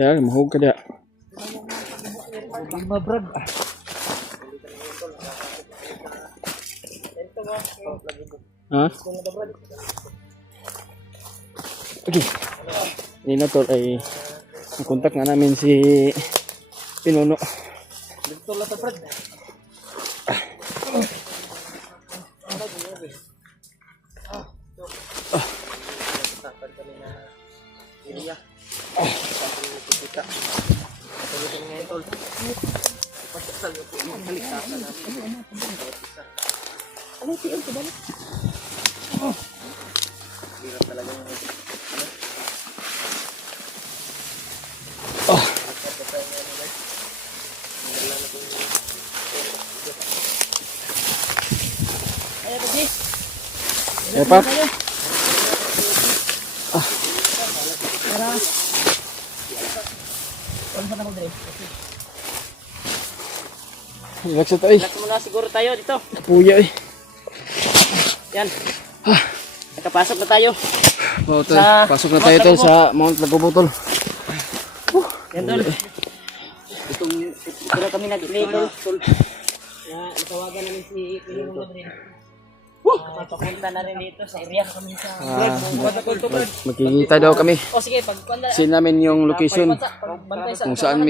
Ya, mahug ka dia. Mabrad. Ha? Okay. Nino tol ay kontak nga namin si Pinuno. Dito lang Brad. Ya Pak. Relax na tayo. Relax muna siguro tayo dito. Puya eh. Yan. Nakapasok na tayo. Wow, tol. Pasok na tayo tol sa Mount Lagobo tol. Yan tol. Ito na kami nag-play tol. Natawagan namin si Pilong Madrid. Papunta na rin dito sa area kami sa Magkikita daw kami. O sige, pagpanda. Sin namin yung location Pagbantay sa kung saan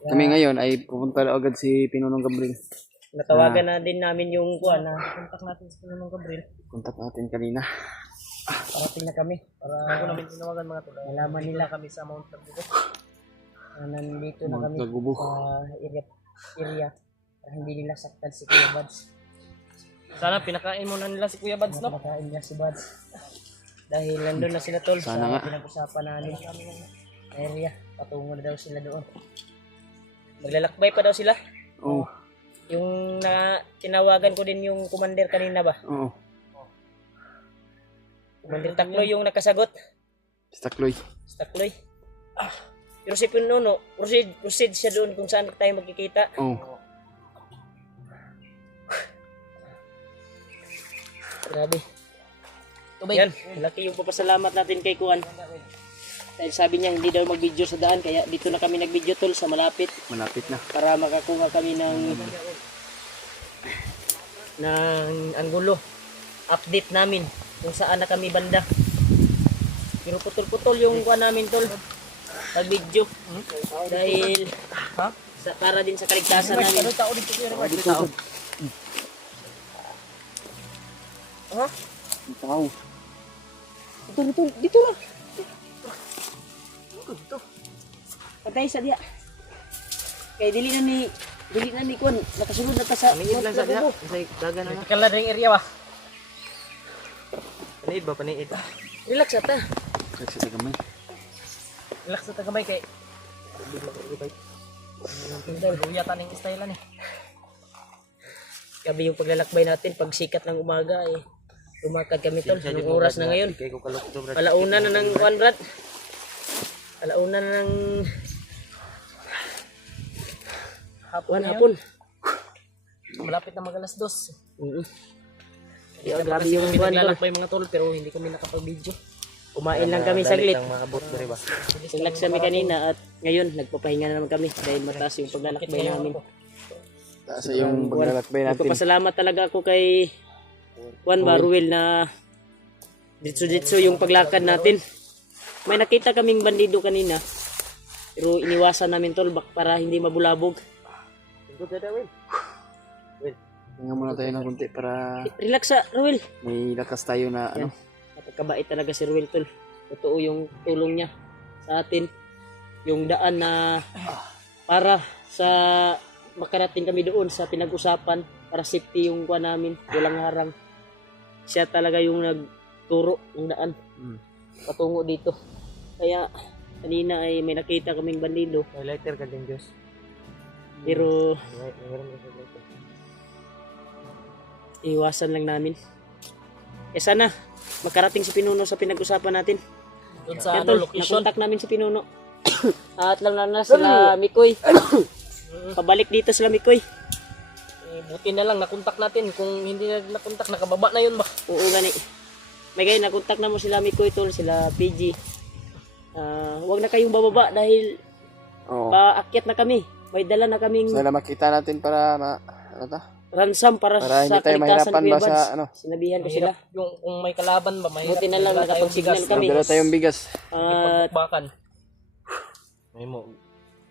kami ngayon ay pupunta daw agad si Pinunong Gabriel. natawagan na din namin yung kuan na contact natin sa Pinunong Gabriel. Kontak natin kanina. Parating na kami para ako namin tinawagan mga tol. Malaman nila kami sa Mount Lagobo. Nandito na Mount kami Lagobo. sa area para hindi nila saktan si Kuya Buds. Sana pinakain muna nila si Kuya Buds, no? Pinakain nila si Buds. Dahil nandun na sila tol Sana sa nga. pinag-usapan namin area. Patungo na daw sila doon. Maglalakbay pa daw sila. Oo. Yung tinawagan ko din yung commander kanina ba? Oo. Commander Takloy yung nakasagot. Stakloy. Takloy. Pero si Pinuno, proceed siya doon kung saan tayo magkikita. Oo. Grabe. Yan, laki yung papasalamat natin kay Kuan. Dahil sabi niya hindi daw mag-video sa daan, kaya dito na kami nag-video tol sa malapit Malapit na. para makakuha kami ng anggulo. Update namin kung saan na kami banda. Pero putol-putol yung Kuan namin tol. Pag-video. Dahil para din sa kaligtasan namin. Dito. Ha? Tao. Dito lang. Dito. Patay sa dia. Kay dili na ni Kuan, nakasulod na ta sa Paniid lang sa diha. Say dagan na. Kala ring area ba? Paniid ba paniid? Relax ata. Kasi sa gamay. Relax ata kamay kay. Tingnan luya ta ning style ni. Gabi yung paglalakbay natin pag sikat ng umaga eh. Lumakad kami tol. Anong oras na ngayon? Kay ko kalok to brad. Alauna na ng Kuan brad. Alauna na ng hapon. Malapit na mag-alas 2. Grabe yung Kuan lalakbay mga tol pero hindi kami nakapag-video. Kumain lang kami saglit. Ang maabot diri ba? Relax kami kanina at ngayon nagpapahinga na naman kami dahil mataas yung paglalakbay namin. Taas yung paglalakbay natin. Nagpapasalamat talaga ako kay Juan Baruel na ditso yung paglakad natin. May nakita kaming bandido kanina pero iniwasan namin tol para hindi mabulabog. Tingnan muna tayo ng konti para Relax sa Ruel. may lakas tayo na ano. Napakabait talaga si Ruel tol. Totoo yung tulong niya sa atin. Yung daan na para sa makarating kami doon sa pinag-usapan para safety yung kuha namin, walang harang. Siya talaga yung nagturo ng daan patungo dito. Kaya kanina ay may nakita kaming bandido May lighter ka din Diyos. pero Meron ka lighter. iwasan lang namin. Sana makarating si Pinuno sa pinag-usapan natin. Doon Yan tol, nakontak namin si Pinuno. At lang na sila Mikoy. makabalik dito sila Mikoy. Buti na lang nakontak natin. Kung hindi na nakontak, nakababa na yun ba? Oo gani. May kayo nakontak na mo sila Mikoy tol, sila PG. Huwag na kayong bababa dahil Oo. paakyat na kami. May dala na kaming Sana makita natin para ano ta? ransom para Para hindi sa tayo kaligtasan mahirapan Kuya ba sa Bads. ano? Sinabihan ko sila. Mahirap yung kung may kalaban ba, mahirap. Buti na lang Wala tayong nakapag-signal bigas. kami. Dala tayong bigas. At Ipagbakan. May mo.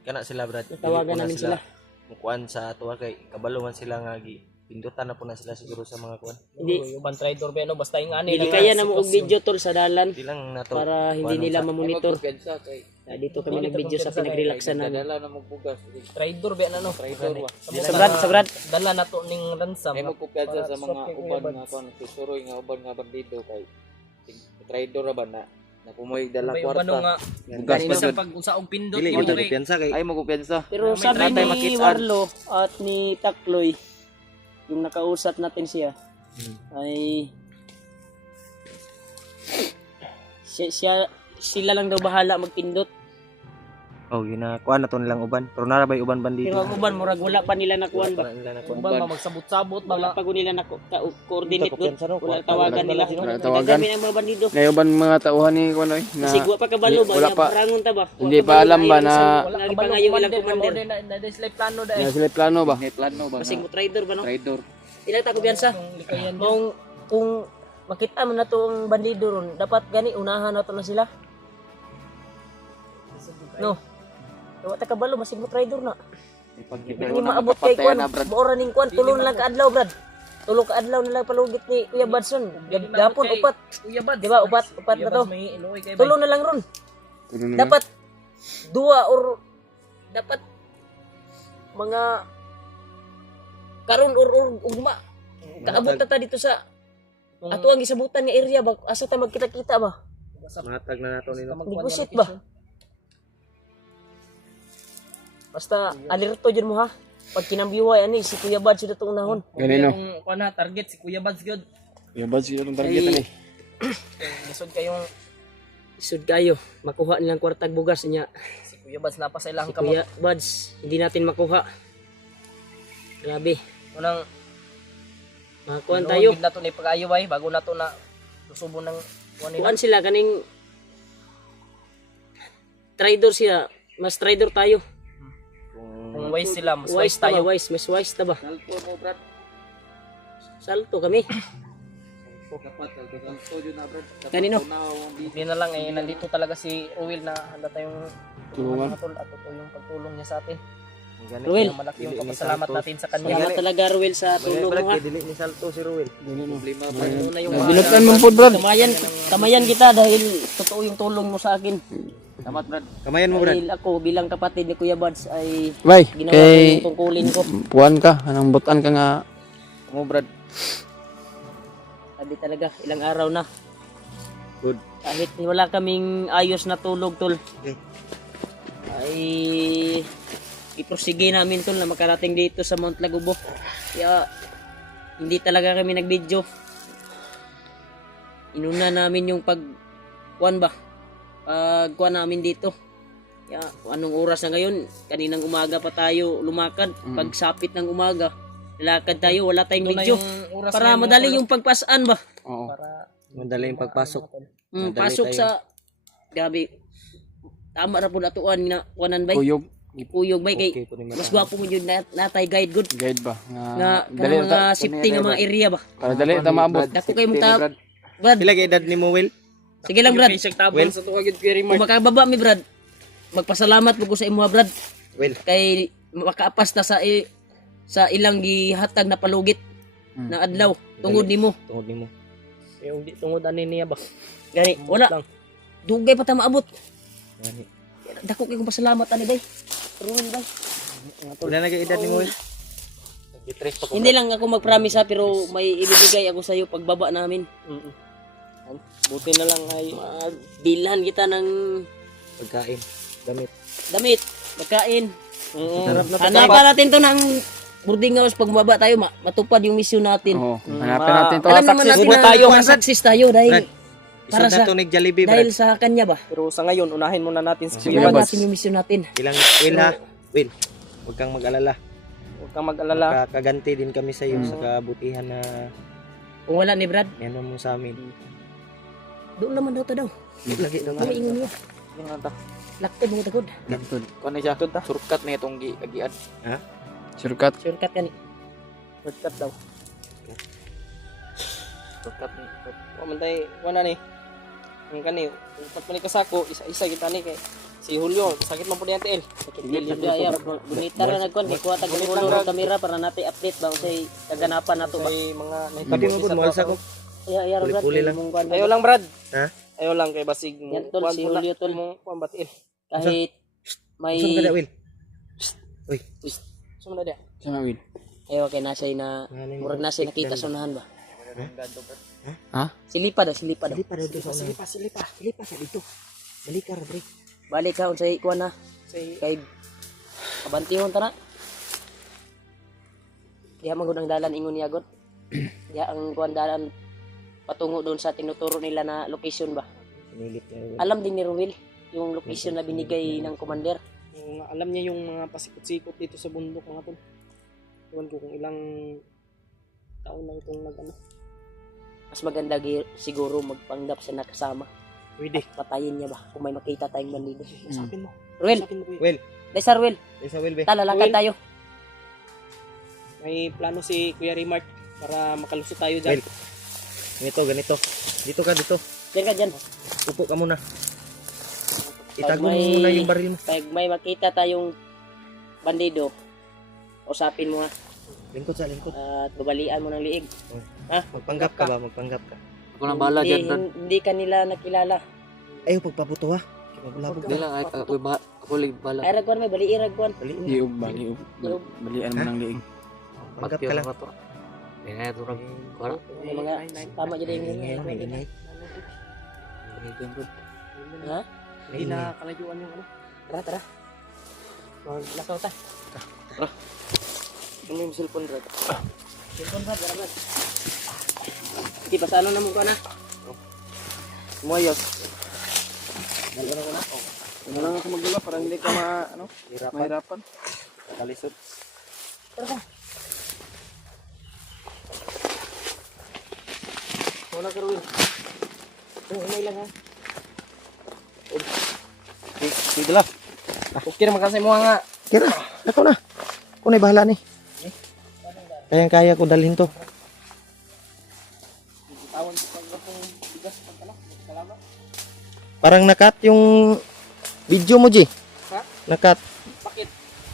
Kana sila brad. tawagan namin sila. Mukuan sa tuwa kay kabaluman sila nga gi. Pindutan na po na sila siguro sa mga kuan. Hindi. Yung ban-trader ba no basta yung ani Hindi kaya na mo og video tol sa dalan Hindi lang na to. para hindi nila mamonitor. Magkupiyansa kay Dito kami nag-video sa pinag-relaxan namin. dala na mo bugas. Trader ba na no? Trader wa. Sa Brad. Dala na to ning ransom. Ay magkupiyansa sa mga Swap kay uban Kuya nga Bads. kon susuroy nga uban nga bandido kay trader ra ba na pumoy dala May uban kwarta. nga. Bugas Ganun pa sa jud. pag sa og pindot Dili mo mo diri. kumpiyansa kay Ay magkupiyansa. Pero May sabi tratay ni makits-an. Warlo at ni Takloy, yung nakausap natin siya, ay sila lang daw bahala magpindot. oh ginakuan na to nilang uban. Pero narabay uban bandito. Pero ang uban, murag wala pa nila nakuhan ba? Uban magsabot-sabot Wala ba. pa ko nila coordinate doon. Wala tawagan nila. Wala tawagan. Nagdami ang mga bandido. Ngayon ba mga tauhan ni kuno na Sigwa pa kabalo ba? wala Wala pa. Parangon ta ba? Hindi pa alam ba na Nagipangayong ilang commander. Na sila plano dai. na sila plano ba? May plano ba Kasi mo na trader ba no? trader. Ilang ta kumpiyansa? Likayan Kung makita mo na to ang bandido ron, dapat gani unahan na to na sila. No. Dawa ta kabalo masig mo trader na. Hindi maabot kay kwan. Maora ning kwan tulo na lang ka adlaw brad. Tulo ka adlaw na lang palugit ni Kuya Badson. Gapon upat. Kuya Bad. Di ba upat na to. Tulo na lang ron. Dapat dua or dapat mga karon or ugma. Kaabot na ta dito sa ato ang gisabutan nga area ba asa ta magkita-kita ba? Matag na nato nila. Negotiate ba? Basta alerto dyan mo ha. Pag kinambiway ani si Kuya Bad sila itong unahon. Ganino. Kung kuan na target si Kuya Bad gyud. Yung ba sila tong target ni? Lisod kayong Isud kayo, makuha nilang kwartag bugas niya. si Kuya Bad napa sa ilang Si Kuya kamot. Bads, hindi natin makuha. Grabe. Unang Makakuhan tayo. na to ni pag-ayo bay bago na to na susubo ng kuan nila. Kuhan sila kaning trader siya. Mas trader tayo. Kung wise sila, mas Wise wise tayo. Mas wise ta ba? Salto mo brad. Salto kami. Dapat salto jud na brad. Dapat Kanino? tunaw ang di- Hindi na lang eh nandito talaga si Ruel na handa tayong Tulungan. at ito yung pagtulong niya sa atin. Ruel, Malaki yung pasalamat natin sa kanya. salamat talaga Ruel sa tulong mo ha. Dili ni salto si Ruel. problema ba. Ano na yung Binutan mo po brad. Tamayan kita dahil totoo yung tulong mo sa akin. Salamat brad. Kamayan mo brad. Dahil ako bilang kapatid ni Kuya Bads ay Bay, ginawa ko kay yung tungkulin ko. puan ka, anong butan ka nga Mo brad. Sabi talaga, ilang araw na. Good. Kahit wala kaming ayos na tulog, tol. Okay. Ay, iprosige namin, tol, na makarating dito sa Mount Lagubo. Kaya, hindi talaga kami nag-video. Inuna namin yung kuan ba? Kuan namin dito. Kaya, kung anong oras na ngayon, kaninang umaga pa tayo lumakad. Pag sapit ng umaga, lalakad tayo, wala tayong Ito na video. yung oras Para ngayon, madali yung pagpasaan ba? Oo. para Madali yung pagpasok. Madali Pasok tayo. sa gabi. Tama ra pud atuan na kuanan bay. Kuyog, Ipuyog bay kay Okay po ni mas gwapo mo jud natay guide good guide ba nga nga kanang mga safety nga mga area ba. para dali ta maabot. Dako kay mong tab. Brad, Pila ka edad ni mo Will? sige lang Brad. tabang sa tuwa gid kay Kung makababa mi Brad, magpasalamat po ko sa imo Brad Will. kay makaapas ta sa ilang gihatag na palugit na adlaw tungod nimo. Tungod nimo. yung di tungod ani niya ba. Gani wala Lang. dugay pa ta maabot. Gani. Dako kay kong pasalamat ani bay. Ruin bay. Pila na ka edad ni mo Will? Hindi lang ako mag-promise ha, pero may ibibigay ako sa iyo pagbaba namin. Buti na lang ay Bilhan kita ng Pagkain, damit. damit, pagkain. harap na Hanapan natin to ng boarding house pag baba tayo, matupad yung mission natin. Oo. Hanapin natin to. Alam naman natin na tayo, success tayo dahil Para Para sa sa- tunig Jollibee dahil brad. sa kanya ba? Pero sa ngayon unahin muna natin si Sige, Kuya Iwan boss. natin yung mission natin. Ilang Will ha? Will. Huwag kang mag-alala. Huwag kang mag-alala. Kakaganti din kami sa iyo sa kabutihan na Kung wala ni Brad, yan mo sa amin. doon naman daw to daw. Lagi daw Ano ingon niya? Yung nga ta. Lakto mo tagod. Gantod. Kuan na siya. Surkat na itong agian. Shortcut. Shortcut ka ni. Shortcut daw. Surkat ni. Pamantay, wala ni. Ang kani, upat man ni kasako, isa-isa kita ni kay si Julio, sakit man po ni Ate El. Sakit Julio ya, bonita ra nagkon kay kuha tag ulo ng kamera para natin update ba usay kaganapan nato ba. May mga Pati mo pud mahal sa ko. Ya Brad. Puli-puli lang. Ayo lang Brad. Ha? Ayo lang kay basig mo. Yan tol si Julio tol mo kuan bat El. Kahit may Saan ka da, Will? Uy. Sumala dia. Sama Will. Ayo kay nasay na murag nasay nakita sa unahan ba. Ha? Silipa daw. Silipa daw to sa unahan. Silipa ka dito. Balik ka, Rodrick. Balik ka unsay kuan na. Kay kabantihon ta na. Diha man gud ang dalan ingon niya god. Diha ang kuan dalan patungo doon sa tinuturo nila na location ba. Pinilit niya. Alam din ni Ruel yung location na binigay ng commander. Alam niya yung mga pasikot-sikot dito sa bundok mga tol. Iwan ko kung ilang taon na itong nag-ano. Mas maganda siguro magpanggap sa nakasama. Pwede. Patayin niya ba kung may makita tayong bandido. Usapin mo. Ruel, Usapin mo kuya. Will. Desa Ruel, Isa Will be. tala lakad Ruel. tayo. May plano si Kuya Remark para makalusot tayo dyan. Will. Ganito. Dito ka, dito. Diyan ka dyan. Upo ka muna. Itago mo may- muna yung baril mo. Pag may makita tayong bandido, usapin mo ha. Lingkod sa lingkod. At babalian mo ng liig. Magpanggap ka ba? Magpanggap ka. Ako lang bahala Hindi, dyan, Brad. hindi ka nila nakilala. Ayaw, pagpaputo ha. Maglabog Hindi ka. lang, ako lang bahala. Ay ragwan may bali ragwan. Liub ba? Liub. Balian mo ng liig. Panggap ka lang. Hindi nga ito rin. Wala. Yung mga tama dyan yung Ingay, ingay. ingay. Hindi dyan, Brad. Ha? Hindi na kalayuan yung ano. Tara. Maglakaw ta. Ano yung cellphone, Brad? Cellphone ba? Tara ba? Sige, pasano na mo ka na? Umayos. Ano lang ako magdala para hindi ka mahirapan. Kalisod. Wala ka Ruel. Umay lang ha. Sige lang. Okay naman kasi mo nga. Kira, ako na. Ako na bahala ni. Kaya ko dalhin to. Parang nakat yung video mo, G. Ha? Nakat. Bakit?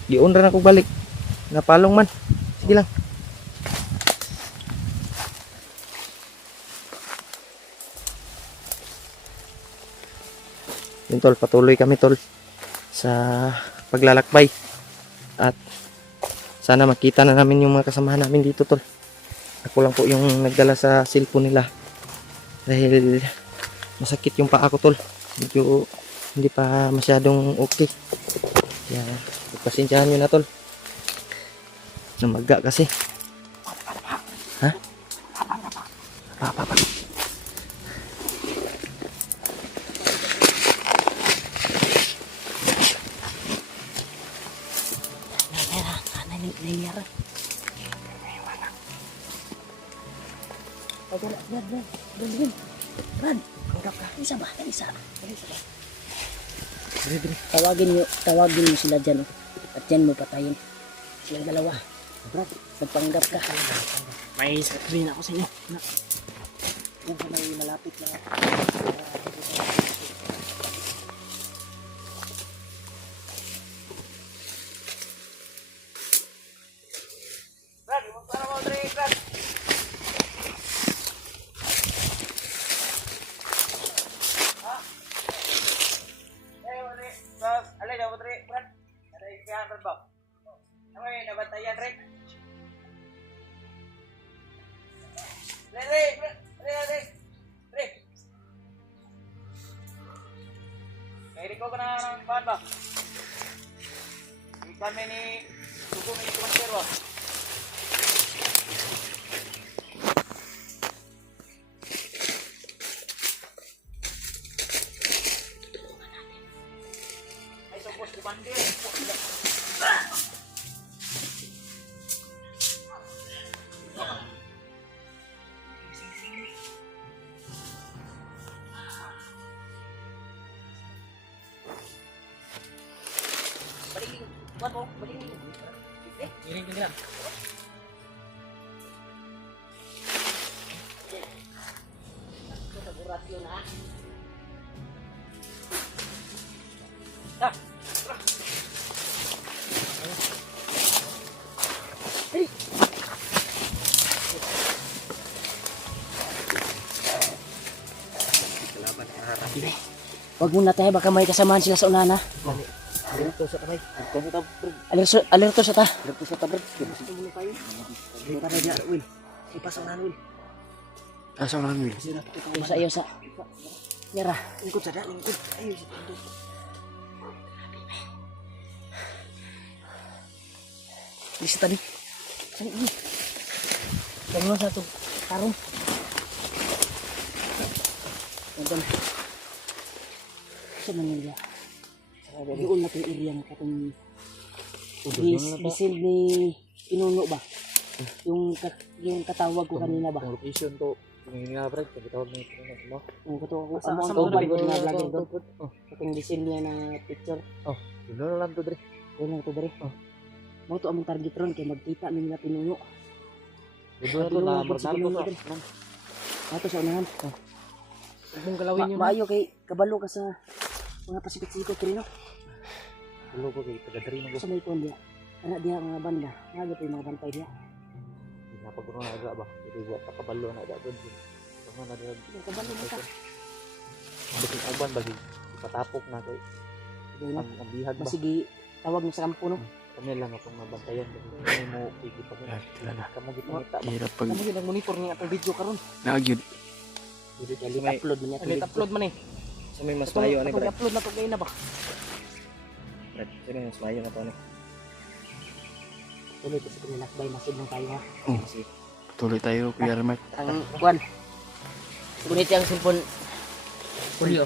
Giun ra na ko balik. Napalong man. Sige lang. Yun tol, patuloy kami tol sa paglalakbay. At sana makita na namin yung mga kasamahan namin dito tol. Ako lang po yung nagdala sa cellphone nila. Dahil masakit yung paa ko tol. Medyo hindi pa masyadong okay. Kaya pagpasensyahan nyo na tol. Namaga kasi. Ha? Pa. Nangyara. Brad. Isa ba? Tawagin mo sila dyan. At dyan mo patayin. Silang dalawa. Brad, magpanggap ka. May sasabihin ako sa inyo. Yan ka may malapit na. Iring ka nila. Wag muna tayo, baka may kasamahan sila sa unahan ha. Alerto sa kamay. Alerto sa ta. Alerto sa tabret. Para niya, Will. Ipasa unahan, Will. Asa lang Will. Yung sa iyo sa... Yara. Lingkod sa da, lingkod. Ayun, si Tondo. Di sa tabi. Saan ini? Tunggu satu karung. Nandun. Saan man nila? Doon natin area na katong disin ni Pinuno ba? Yung katawag ko kanina ba? Ang location to. Yung nga brad, pagkatawag mo ito mo. Yung katawag ko. Sa- Amo sa ang tawag mga ko na video, vlogger doon. Katong disin niya na picture. Yun na lang to dre. Doon lang ito dali. Mo to among target ron kay magkita ni nila Pinuno. Doon na to na Bernardo to. Ato sa unahan. Huwag mong galawin yun. Maayo kay kabalo ka sa mga pasikot-sikot rin no. Tulo ko kay taga-dre mo. Sa may kuwan diya. Anak diya mga banda. Nga pa yung mga bantay diya. Napagro na aga ba? Ito buat pakabalo na ada doon. Tama na doon. Kabalo mo ta. Bikin uban bagi ipatapok na kay Diyan no. ang bihag ba. Masigi tawag mo sa kampo no. Kami lang atong nabantayan kasi mo ikipag Ah, tila na. kamo gipangita ba. Hirap pag Ano yun ang monitor niya atong video karon. nagyud. Dili Dali upload mo niya. Ano upload man eh. Sa may mas mayo ani brad. upload na to kayo na ba? Brad, sa may mas mayo na to ani. Tuloy kasi kung nilakbay masid lang tayo ha. Kasi Tuloy tayo Kuya Mark. Ang kuwan. Gunit yung cellphone. Julio.